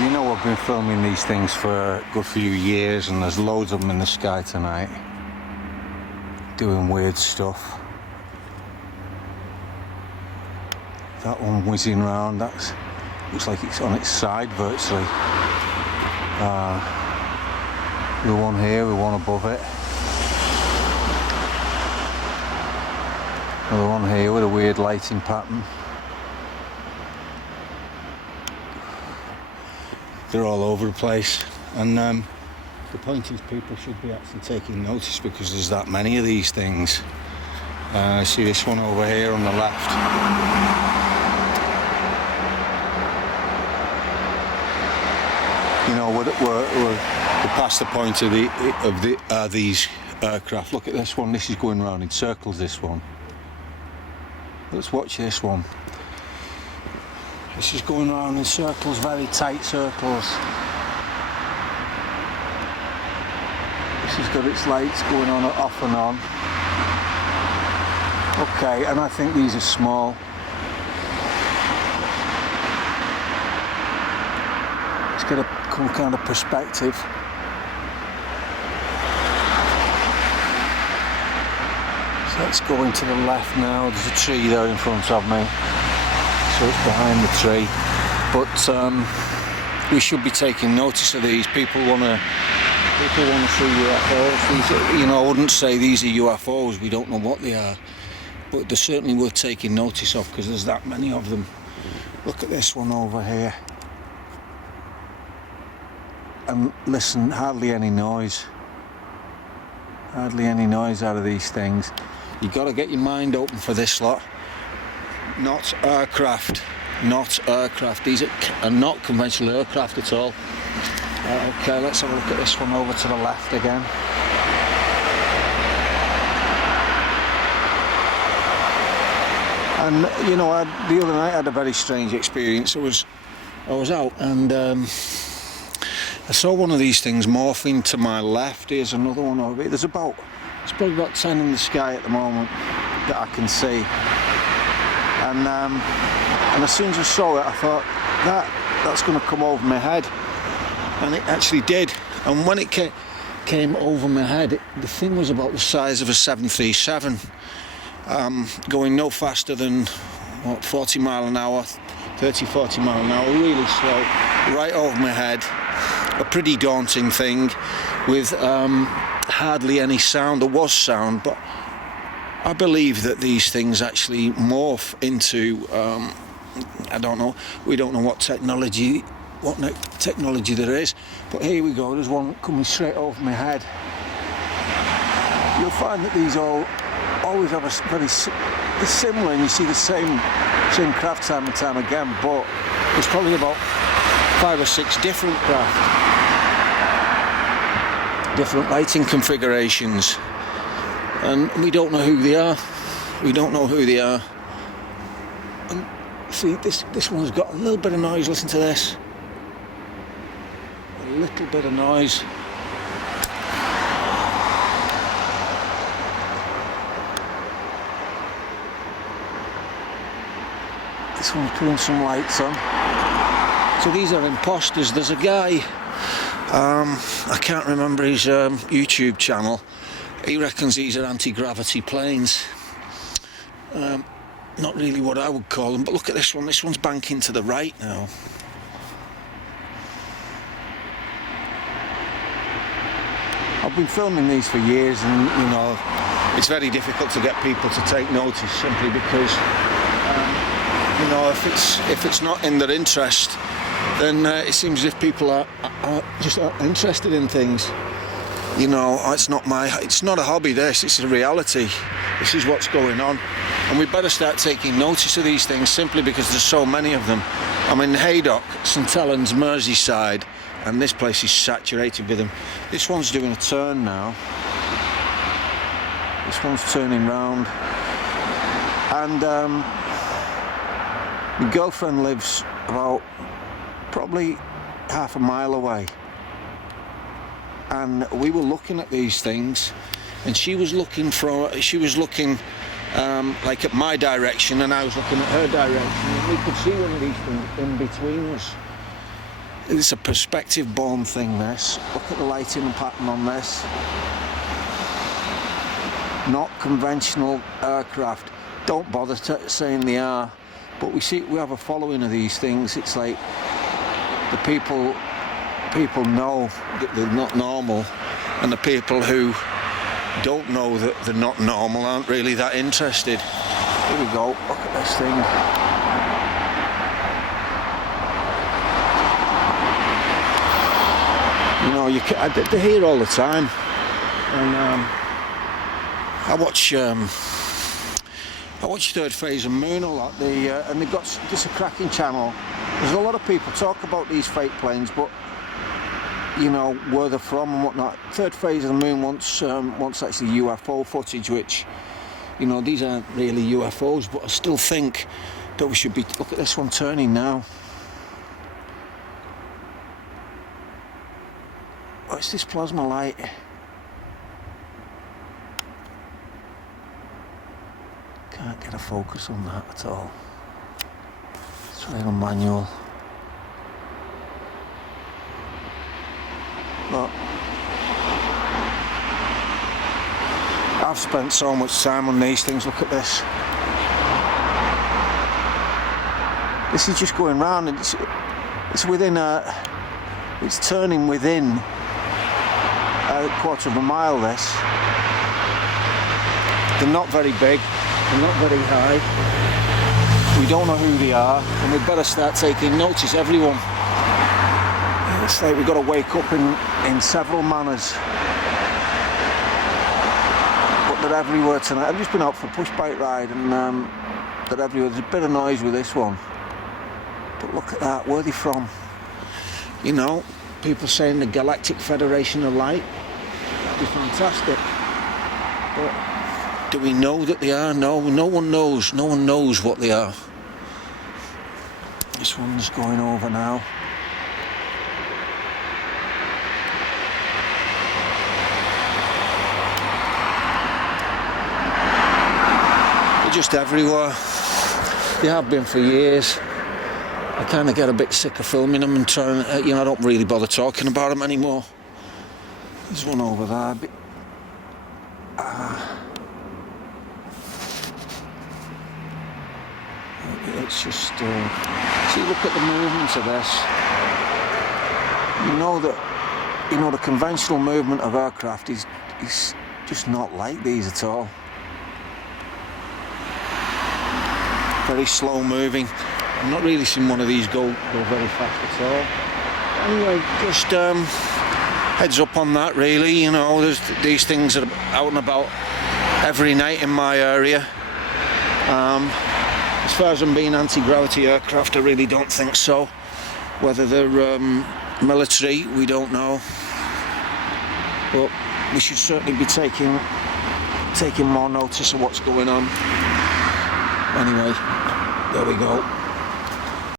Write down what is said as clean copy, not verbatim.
You know, I've been filming these things for a good few years, and there's loads of them in the sky tonight doing weird stuff. That one whizzing round, that looks like it's on its side virtually. The one here, the one above it. Another one here with a weird lighting pattern. They're all over the place, and the point is people should be actually taking notice because there's that many of these things. See this one over here on the left. You know, we're past the point of these aircraft. Look at this one. This is going round in circles. This one. Let's watch this one. This is going around in circles, very tight circles. This has got its lights going on off and on. Okay, and I think these are small. It's got a cool kind of perspective. So let's go into the left now. There's a tree there in front of me. So it's behind the tree, but we should be taking notice of these. People want to see UFOs. These are, you know, I wouldn't say these are UFOs. We don't know what they are, but they're certainly worth taking notice of because there's that many of them. Look at this one over here, and listen, hardly any noise. Hardly any noise out of these things. You've got to get your mind open for this lot. Not aircraft, not aircraft. These are not conventional aircraft at all. Okay, let's have a look at this one over to the left again. And you know, the other night I had a very strange experience. I was out and I saw one of these things morphing to my left. Here's another one over here. There's probably about 10 in the sky at the moment that I can see. And as soon as I saw it, I thought that's going to come over my head, and it actually did. And when it came over my head, the thing was about the size of a 737, going no faster than 40 mile an hour, 30-40 mile an hour, really slow, right over my head. A pretty daunting thing with hardly any sound. There was sound, but I believe that these things actually morph into, I don't know, we don't know what technology there is, but here we go, there's one coming straight over my head. You'll find that these always have a very similar, and you see the same craft time and time again, but there's probably about 5 or 6 different craft, different lighting configurations. And we don't know who they are. We don't know who they are. And see, this one's got a little bit of noise. Listen to this. A little bit of noise. This one's putting some lights on. So these are imposters. There's a guy, I can't remember his YouTube channel. He reckons these are anti-gravity planes. Not really what I would call them, but look at this one. This one's banking to the right now. I've been filming these for years, and you know, it's very difficult to get people to take notice simply because you know, if it's not in their interest, then it seems as if people are just not interested in things. You know, it's not a hobby, it's a reality. This is what's going on. And we better start taking notice of these things simply because there's so many of them. I'm in Haydock, St Helens, Merseyside, and this place is saturated with them. This one's doing a turn now. This one's turning round. And my girlfriend lives about probably half a mile away. And we were looking at these things, and she was looking like at my direction, and I was looking at her direction, and we could see one of these things in between us. It's a perspective born thing, this. Look at the lighting pattern on this. Not conventional aircraft. Don't bother saying they are, but we have a following of these things. It's like the people know that they're not normal, and the people who don't know that they're not normal aren't really that interested. Here we go. Look at this thing. You know, they're here all the time, and I watch Third Phase and Moon a lot. And they've got this a cracking channel. There's a lot of people talk about these fake planes, but you know where they're from and whatnot. Third Phase of the Moon wants actually UFO footage, which, you know, these aren't really UFOs, but I still think that we should be. Look at this one turning now. What's this plasma light? Can't get a focus on that at all. Try on manual. Look, I've spent so much time on these things. Look at this. This is just going round, and it's within it's turning within a quarter of a mile. This. They're not very big. They're not very high. We don't know who they are, and we'd better start taking notice, everyone. It's like we've got to wake up in several manners. But they're everywhere tonight. I've just been out for a push bike ride, and they're everywhere. There's a bit of noise with this one. But look at that, where are they from? You know, people saying the Galactic Federation of Light. That'd be fantastic. But do we know that they are? No, no one knows. No one knows what they are. This one's going over now. They're just everywhere. They have been for years. I kind of get a bit sick of filming them and trying, you know, I don't really bother talking about them anymore. There's one over there. It's just, see, look at the movement of this. You know that, you know, the conventional movement of aircraft is just not like these at all. Very slow moving. I've not really seen one of these go very fast at all. Anyway, just heads up on that, really. You know, these things are out and about every night in my area. As far as them being anti-gravity aircraft, I really don't think so. Whether they're military, we don't know. But we should certainly be taking more notice of what's going on. Anyway, there we go.